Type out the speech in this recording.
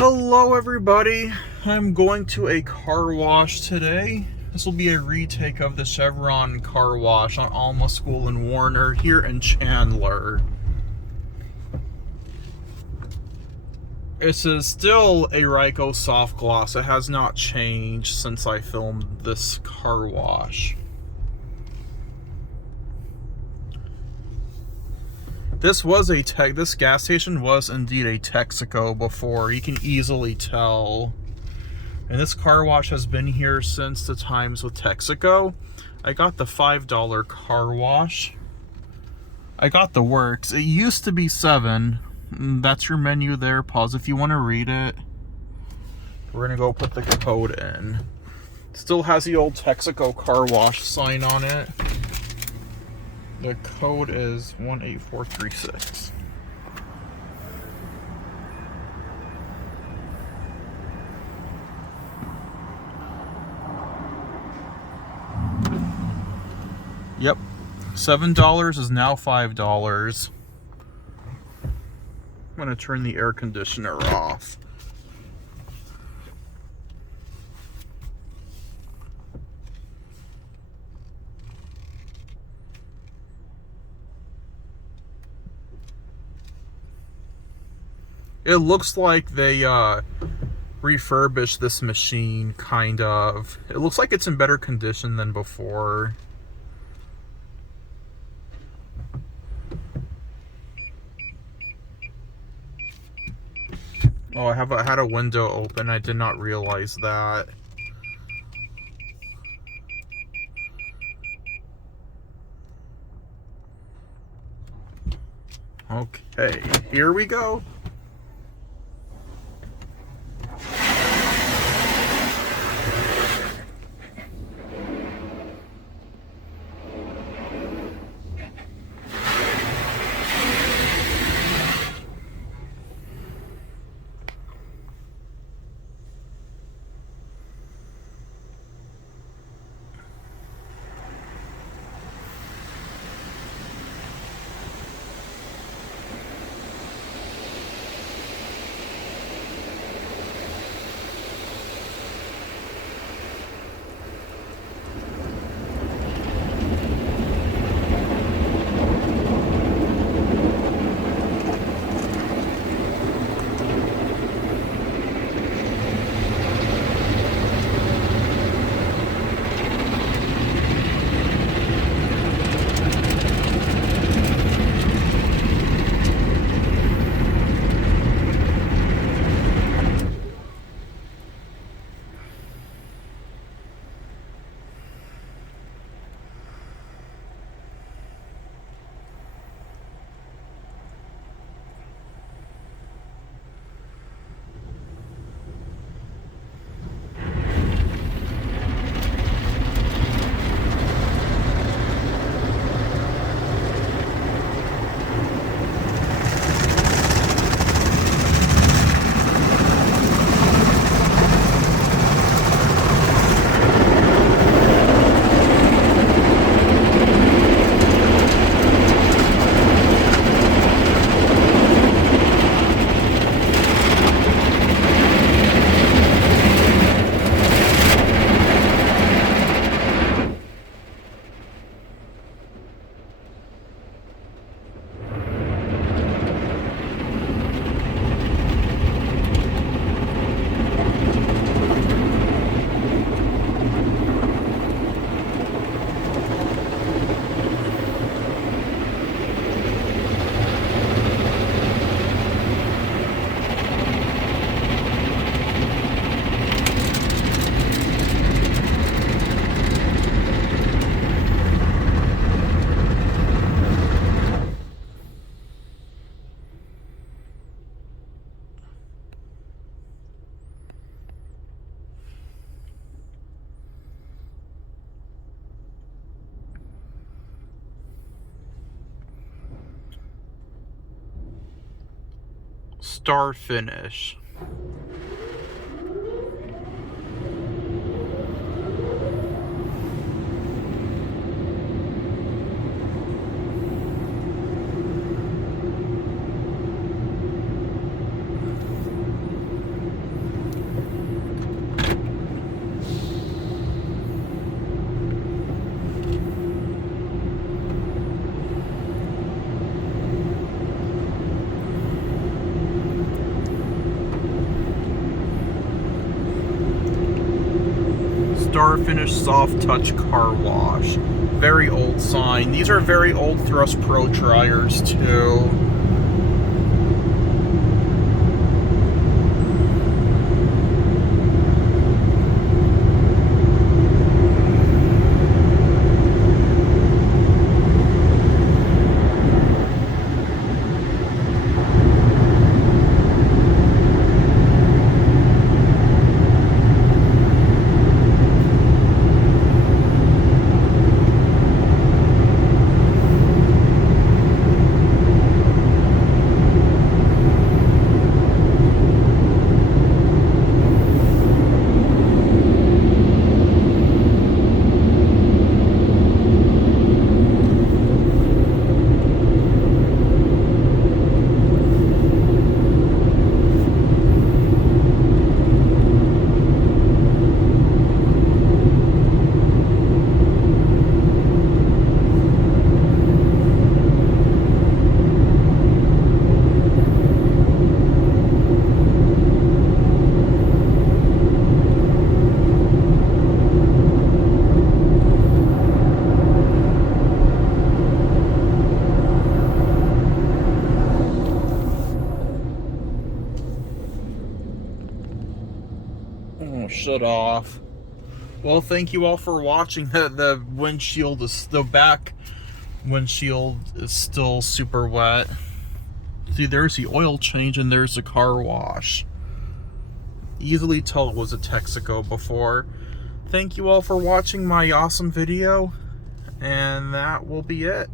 Hello everybody, I'm going to a car wash today. This will be a retake of the Chevron car wash on Alma School in Warner here in Chandler. This is still a Ryko soft gloss. It has not changed since I filmed this car wash. This gas station was indeed a Texaco before, you can easily tell. And this car wash has been here since the times with Texaco. I got the $5 car wash. I got the works. It used to be $7. That's your menu there. Pause if you want to read it. We're gonna go put the code in. Still has the old Texaco car wash sign on it. The code is 18436. Yep, $7 is now $5. I'm gonna turn the air conditioner off. It looks like they refurbished this machine, kind of. It looks like it's in better condition than before. Oh, I had a window open. I did not realize that. Okay, here we go. Star finish. Star Finish Soft Touch Car Wash. Very old sign. These are very old Thrust Pro dryers too. Oh, shut off. Well, thank you all for watching. The windshield is, the back windshield is still super wet. See, there's the oil change and there's the car wash. Easily tell it was a Texaco before. Thank you all for watching my awesome video, and that will be it.